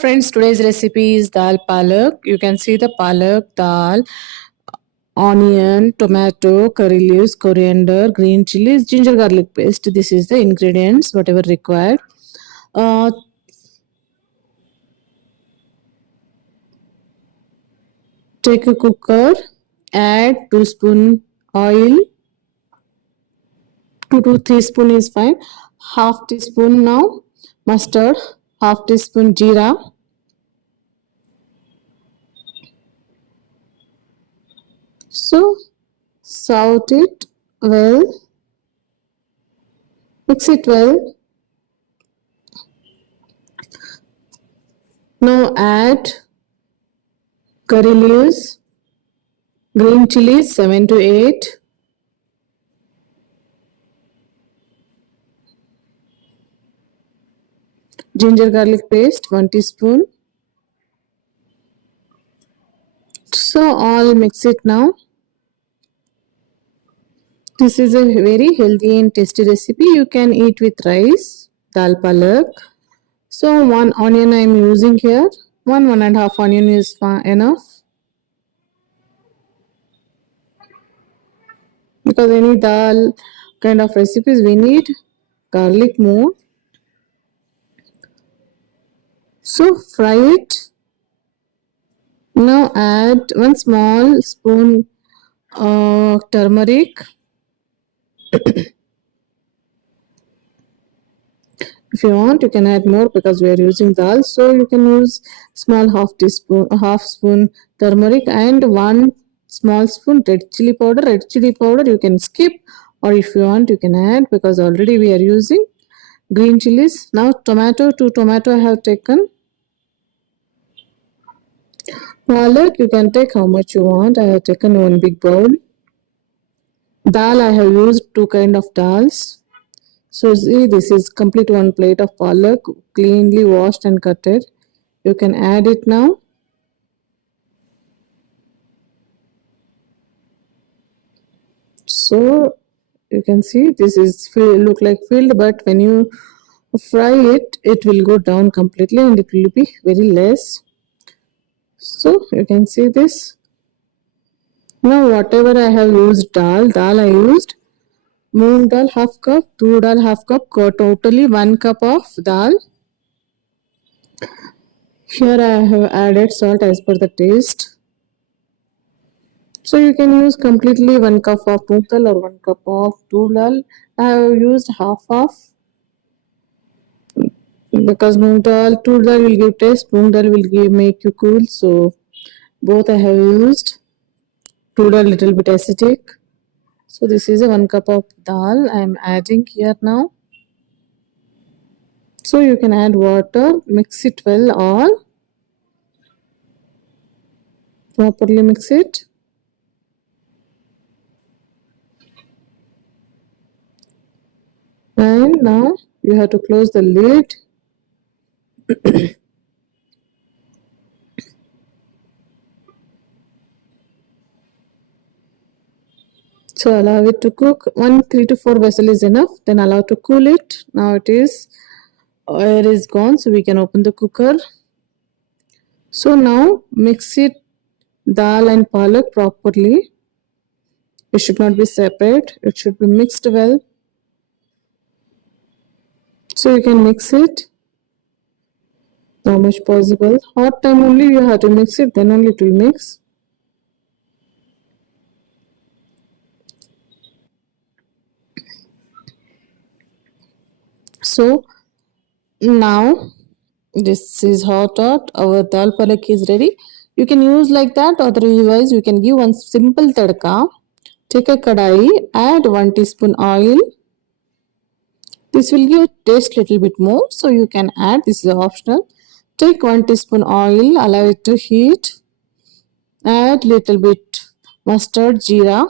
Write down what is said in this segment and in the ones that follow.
friends, today's recipe is dal palak. You can see the palak, dal, onion, tomato, curry leaves, coriander, green chilies, ginger garlic paste. This is the ingredients, whatever required. Uh, Take a cooker, add 2 spoon oil, 2 to 3 spoon is fine. Half teaspoon now mustard, half teaspoon jeera. So saute it well, mix it well. Now add curry leaves, green chilies 7 to 8, ginger garlic paste 1 teaspoon. So all mix it now. This is a very healthy and tasty recipe. You can eat with rice, dal palak. So one onion I am using here. One and a half onion is enough. Because any dal kind of recipes we need garlic more. So fry it. Now add 1 small spoon turmeric. If you want, you can add more because we are using dal. So you can use small half spoon turmeric and 1 small spoon red chili powder. Red chili powder you can skip, or if you want, you can add because already we are using green chilies. Now tomato, 2 tomato I have taken. Palak, you can take how much you want. I have taken 1 big bowl. Dal, I have used 2 kind of dals. So see, this is complete 1 plate of palak, cleanly washed and cutted. You can add it now. So you can see this is look like filled, but when you fry it, it will go down completely and it will be very less. So you can see this. Now whatever I have used dal I used moong dal half cup, tur dal half cup, totally 1 cup of dal. Here I have added salt as per the taste. So you can use completely 1 cup of moong dal or 1 cup of tur dal. I have used half of because moong dal, tur dal will give taste, moong dal will make you cool. So both I have used. Tur dal little bit acidic. So this is a 1 cup of dal I am adding here now. So you can add water, mix it well all. Properly mix it. And now you have to close the lid. So allow it to cook. 3 to 4 vessel is enough. Then allow to cool it. Now it is air is gone, so we can open the cooker. So now mix it dal and palak properly. It should not be separate. It should be mixed well. So you can mix it how much possible. Hot time only you have to mix it. Then only it will mix. So now this is hot. Our dal palak is ready. You can use like that, otherwise you can give one simple tadka. Take a kadai, add 1 teaspoon oil. This will give taste little bit more, so you can add. This is optional. Take 1 teaspoon oil, allow it to heat. Add little bit mustard, jeera,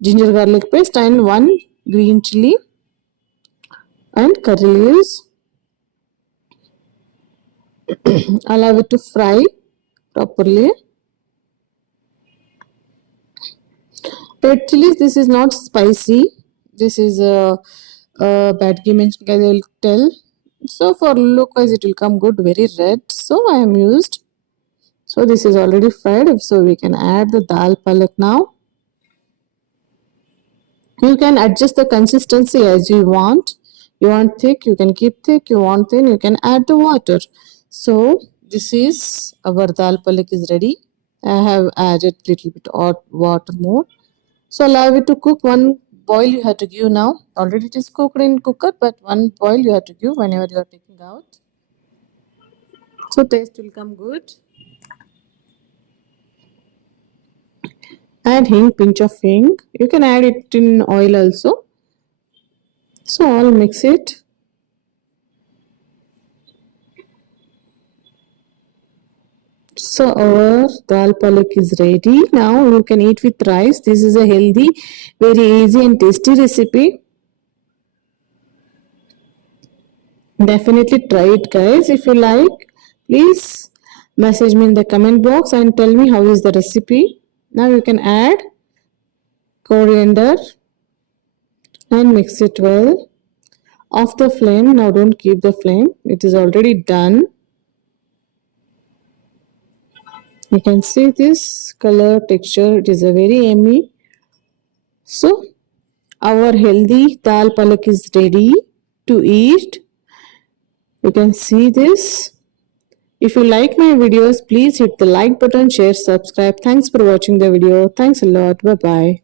ginger garlic paste, and 1 green chili and curry leaves. Allow it to fry properly. Red chilies, this is not spicy. This is a bad mention, I will tell. So for look wise it will come good very red. So I am used. So this is already fried. So we can add the dal palak now. You can adjust the consistency as you want. You want thick, you can keep thick. You want thin, you can add the water. So this is our dal palak is ready. I have added little bit of water more. So allow it to cook. One boil you have to give now. Already it is cooked in cooker, but one boil you have to give whenever you are taking out. So taste will come good. Add hing, pinch of hing. You can add it in oil also. So all mix it. So our dal palak is ready. Now you can eat with rice. This is a healthy, very easy and tasty recipe. Definitely try it guys. If you like, please message me in the comment box and tell me how is the recipe. Now you can add coriander and mix it well. Off the flame. Now don't keep the flame. It is already done. You can see this color texture. It is a very yummy. So our healthy dal palak is ready to eat. You can see this. If you like my videos, please hit the like button, share, subscribe. Thanks for watching the video. Thanks a lot. Bye bye.